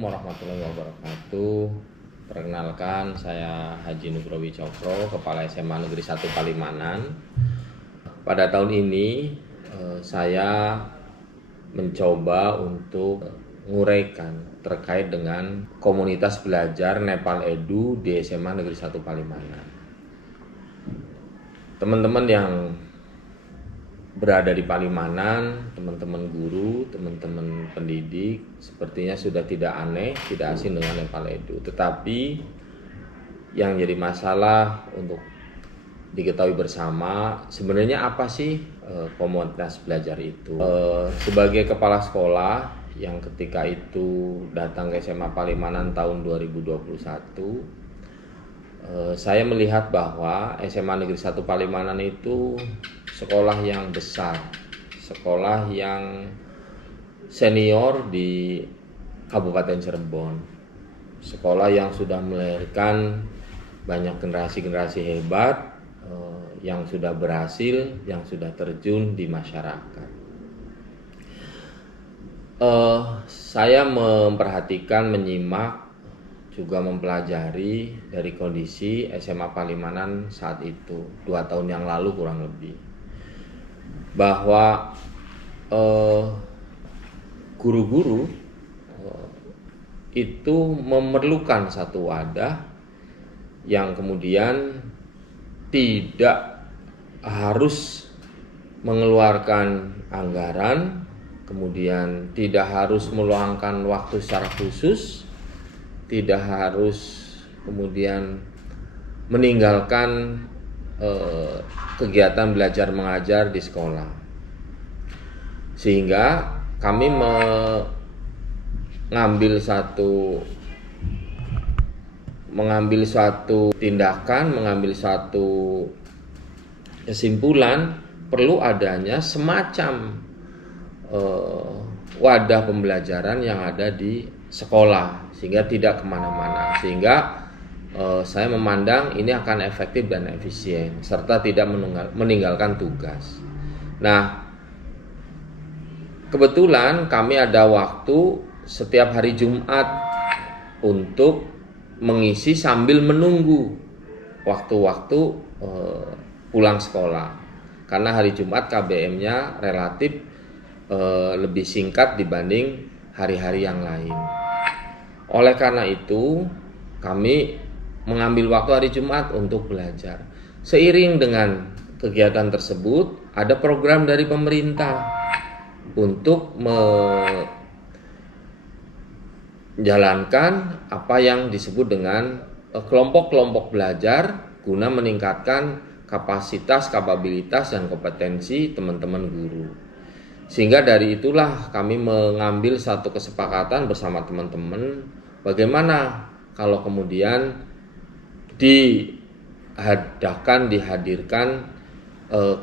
Assalamualaikum warahmatullahi wabarakatuh. Perkenalkan, saya Haji Nugrowi Cokro, Kepala SMA Negeri 1 Palimanan. Pada tahun ini saya mencoba untuk menguraikan terkait dengan komunitas belajar Nepal Edu di SMA Negeri 1 Palimanan. Teman-teman yang berada di Palimanan, teman-teman guru, teman-teman pendidik, sepertinya sudah tidak aneh, tidak asing dengan Nepal Edu. Tetapi yang jadi masalah untuk diketahui bersama, sebenarnya apa sih komunitas belajar itu? Sebagai kepala sekolah yang ketika itu datang ke SMA Palimanan tahun 2021, saya melihat bahwa SMA Negeri 1 Palimanan itu sekolah yang besar, sekolah yang senior di Kabupaten Cirebon, sekolah yang sudah melahirkan banyak generasi-generasi hebat yang sudah berhasil, yang sudah terjun di masyarakat. Saya memperhatikan, menyimak, juga mempelajari dari kondisi SMA Palimanan saat itu 2 tahun yang lalu kurang lebih, bahwa guru-guru itu memerlukan satu wadah yang kemudian tidak harus mengeluarkan anggaran, kemudian tidak harus meluangkan waktu secara khusus, tidak harus kemudian meninggalkan kegiatan belajar mengajar di sekolah. Sehingga kami mengambil suatu tindakan, mengambil suatu kesimpulan, perlu adanya semacam wadah pembelajaran yang ada di sekolah sehingga tidak kemana-mana, sehingga saya memandang ini akan efektif dan efisien serta tidak meninggalkan tugas. Nah, kebetulan kami ada waktu setiap hari Jumat untuk mengisi sambil menunggu waktu-waktu pulang sekolah, karena hari Jumat KBM-nya relatif lebih singkat dibanding hari-hari yang lain. Oleh karena itu, kami mengambil waktu hari Jumat untuk belajar. Seiring dengan kegiatan tersebut, ada program dari pemerintah untuk menjalankan apa yang disebut dengan kelompok-kelompok belajar guna meningkatkan kapasitas, kapabilitas, dan kompetensi teman-teman guru. Sehingga dari itulah kami mengambil satu kesepakatan bersama teman-teman, bagaimana kalau kemudian dihadirkan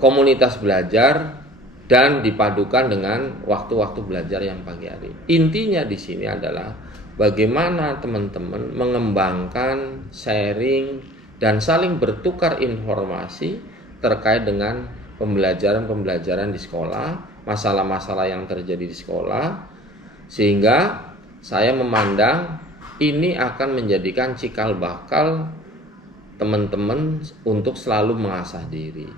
komunitas belajar dan dipadukan dengan waktu-waktu belajar yang pagi hari. Intinya di sini adalah bagaimana teman-teman mengembangkan, sharing, dan saling bertukar informasi terkait dengan pembelajaran di sekolah, masalah-masalah yang terjadi di sekolah, sehingga saya memandang ini akan menjadikan cikal bakal teman-teman untuk selalu mengasah diri.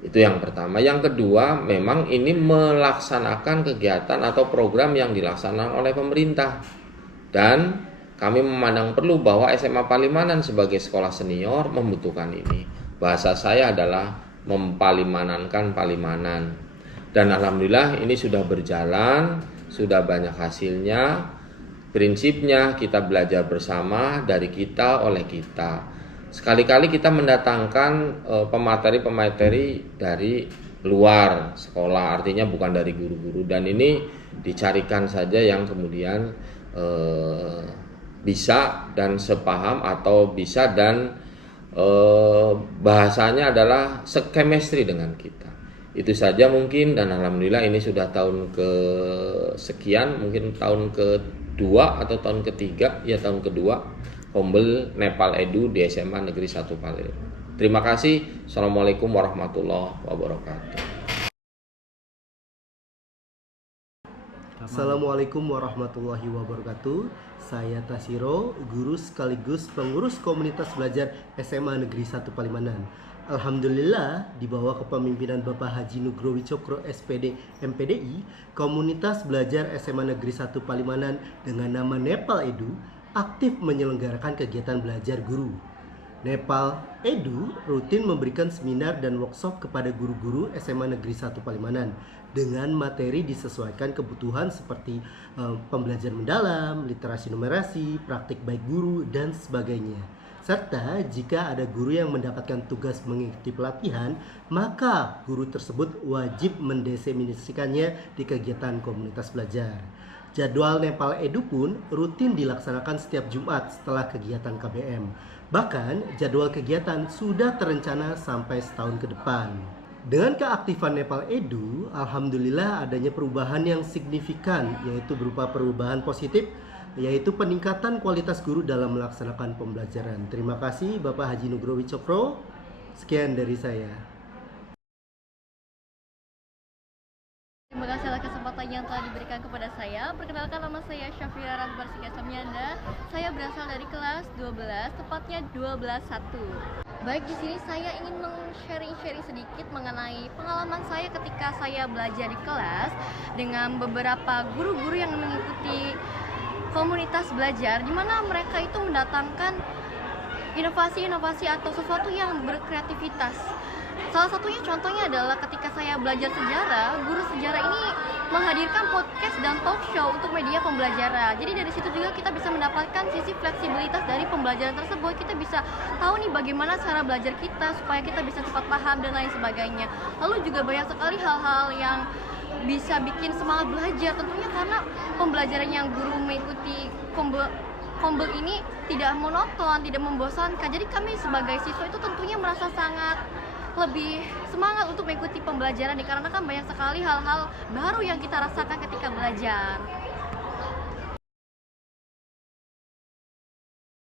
Itu yang pertama. Yang kedua, memang ini melaksanakan kegiatan atau program yang dilaksanakan oleh pemerintah, dan kami memandang perlu bahwa SMA Palimanan sebagai sekolah senior membutuhkan ini. Bahasa saya adalah mempalimanankan Palimanan. Dan alhamdulillah ini sudah berjalan, sudah banyak hasilnya. Prinsipnya kita belajar bersama, dari kita oleh kita. Sekali-kali kita mendatangkan pemateri-pemateri dari luar sekolah, artinya bukan dari guru-guru, dan ini dicarikan saja yang kemudian bisa dan sepaham atau bisa dan bahasanya adalah chemistry dengan kita. Itu saja mungkin, dan alhamdulillah ini sudah tahun kesekian, mungkin tahun kedua atau tahun ketiga, ya tahun kedua Hombel Nepal Edu di SMA Negeri 1 Palimanan. Terima kasih. Assalamualaikum warahmatullahi wabarakatuh. Assalamualaikum warahmatullahi wabarakatuh. Saya Tasiro, guru sekaligus pengurus komunitas belajar SMA Negeri 1 Palimanan. Alhamdulillah, di bawah kepemimpinan Bapak Haji Nugrowi Cokro SPD MPDI, komunitas belajar SMA Negeri 1 Palimanan dengan nama Nepal Edu aktif menyelenggarakan kegiatan belajar guru. Nepal Edu rutin memberikan seminar dan workshop kepada guru-guru SMA Negeri 1 Palimanan dengan materi disesuaikan kebutuhan seperti pembelajaran mendalam, literasi numerasi, praktik baik guru, dan sebagainya. Serta jika ada guru yang mendapatkan tugas mengikuti pelatihan, maka guru tersebut wajib mendeseminasikannya di kegiatan komunitas belajar. Jadwal Nepal Edu pun rutin dilaksanakan setiap Jumat setelah kegiatan KBM. Bahkan jadwal kegiatan sudah terencana sampai setahun ke depan. Dengan keaktifan Nepal Edu, alhamdulillah adanya perubahan yang signifikan, yaitu berupa perubahan positif, yaitu peningkatan kualitas guru dalam melaksanakan pembelajaran. Terima kasih Bapak Haji Nugrowi Cokro. Sekian dari saya. Terima kasih atas kesempatan yang telah diberikan kepada saya. Perkenalkan, nama saya Syafira Rahbar Samianda. Saya berasal dari kelas 12, tepatnya 12-1. Baik, di sini saya ingin sharing sedikit mengenai pengalaman saya ketika saya belajar di kelas dengan beberapa guru-guru yang mengikuti komunitas belajar, di mana mereka itu mendatangkan inovasi-inovasi atau sesuatu yang berkreativitas. Salah satunya contohnya adalah ketika saya belajar sejarah, guru sejarah ini menghadirkan podcast dan talk show untuk media pembelajaran. Jadi dari situ juga kita bisa mendapatkan sisi fleksibilitas dari pembelajaran tersebut. Kita bisa tahu nih bagaimana cara belajar kita supaya kita bisa cepat paham dan lain sebagainya. Lalu juga banyak sekali hal-hal yang bisa bikin semangat belajar, tentunya karena pembelajaran yang guru mengikuti kombel ini tidak monoton, tidak membosankan. Jadi kami sebagai siswa itu tentunya merasa sangat lebih semangat untuk mengikuti pembelajaran dikarenakan banyak sekali hal-hal baru yang kita rasakan ketika belajar.